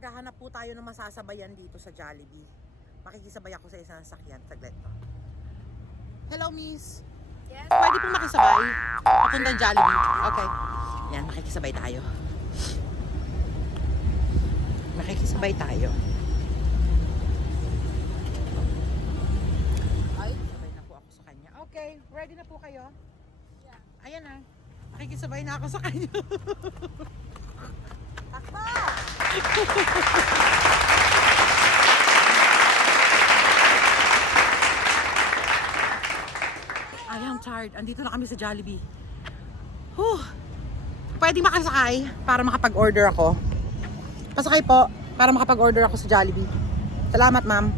Gahanap po tayo ng masasabayan dito sa Jollibee. Makikisabay ako sa isang sasakyan. Saglit to. Hello, miss. Yes. Pwede po makisabay? Papuntang Jollibee. Okay. Yan, makikisabay tayo. Makikisabay tayo. Ay, sabay na po ako sa kanya. Okay, ready na po kayo? Yeah. Ayan na. Makikisabay na ako sa kanya. Takbo! I am tired. Andito na kami sa Jollibee. Whew. Pwede makasakay para makapag-order ako. Pasakay po para makapag-order ako sa Jollibee. Salamat, ma'am.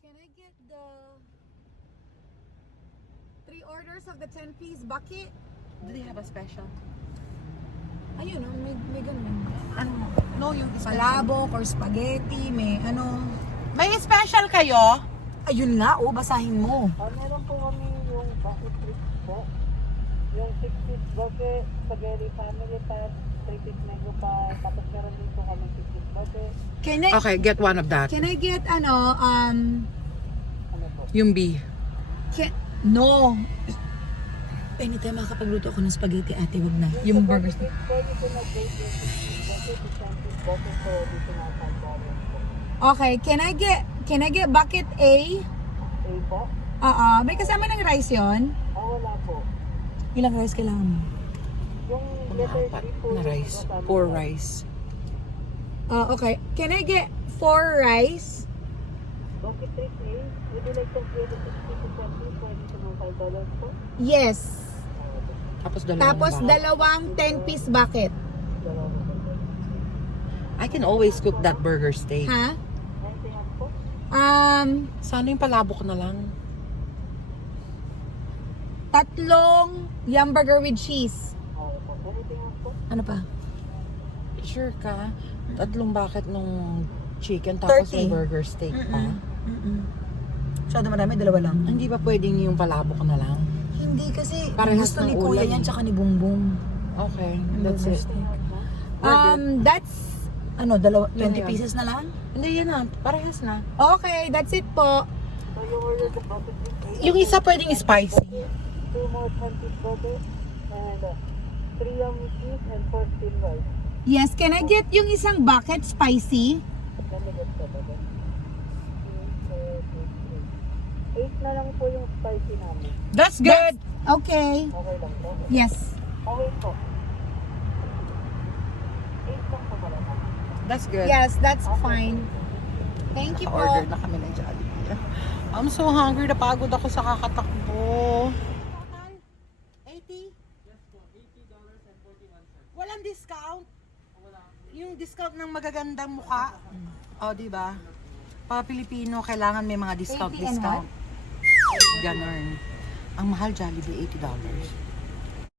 Can I get the 3 orders of the 10-piece bucket? Do they have a special? Ayun, may ganun. Ano? No, yung special. Palabok or spaghetti, may ano. May special kayo? Ayun nga, basahin mo. Meron po kami yung bucket trips po. Yung 6-piece bucket, spaghetti family pack, 3-piece mango pack, tapos meron din po kami 6-piece bucket. Okay, get one of that. Can I get Ano po? Yung B. no. Anytime makakapagluto ako ng spaghetti, ate, wag na. Yung burgers. Pwede po nag-date yung 6-piece bucket, 10-piece bucket, so dito na $5 po. Okay, can I get bucket A? A po? May kasama ng rice yon. Wala po. Ilang rice kailangan mo? Yung letter Apat D po. na rice. 4 rice. Okay. Can I get 4 rice? Bucket trips A, would you like to create a 60 to 70 for dito ng $5 po? Yes. Tapos dalawang 10-piece bucket. Dalawa po. I can always cook that burger steak. Ha? Anything else po? Sana yung palabok na lang. 3 yum burger with cheese. Okay po. Anything else po? Ano pa? Sure ka? 3 bucket nung chicken tapos 30. may burger steak pa. Masyado marami, dalawa lang. Hindi ba pwedeng yung palabok na lang? Hindi kasi Parehas gusto ng ni Kuya ulam yan eh. tsaka ni Bumbong. Okay, that's it. That's 20 Yun. pieces na lang? Hindi, yan na. Parehas na. Okay, that's it po. So you ordered the bucket trips A? Yung isa pwedeng spicy. 2 more 10-piece bucket and 3 yummy cheese and 4 steamed rice. Yes, can I get yung isang bucket spicy? Let me get the bucket. 8 na lang po yung spicy namin. That's good! Okay. Okay lang po. Yes. Okay po. 8 lang po pala. That's good. Yes, that's fine. Thank you po. Order na kami ng Jollibee. I'm so hungry. Napagod ako sa kakatakbo. 80? Yes po. $80.41. Walang discount? Wala. Yung discount ng magagandang mukha? Di ba? Para Pilipino, kailangan may mga discount. 80 and what? Ganon. Ang mahal Jollibee, $80.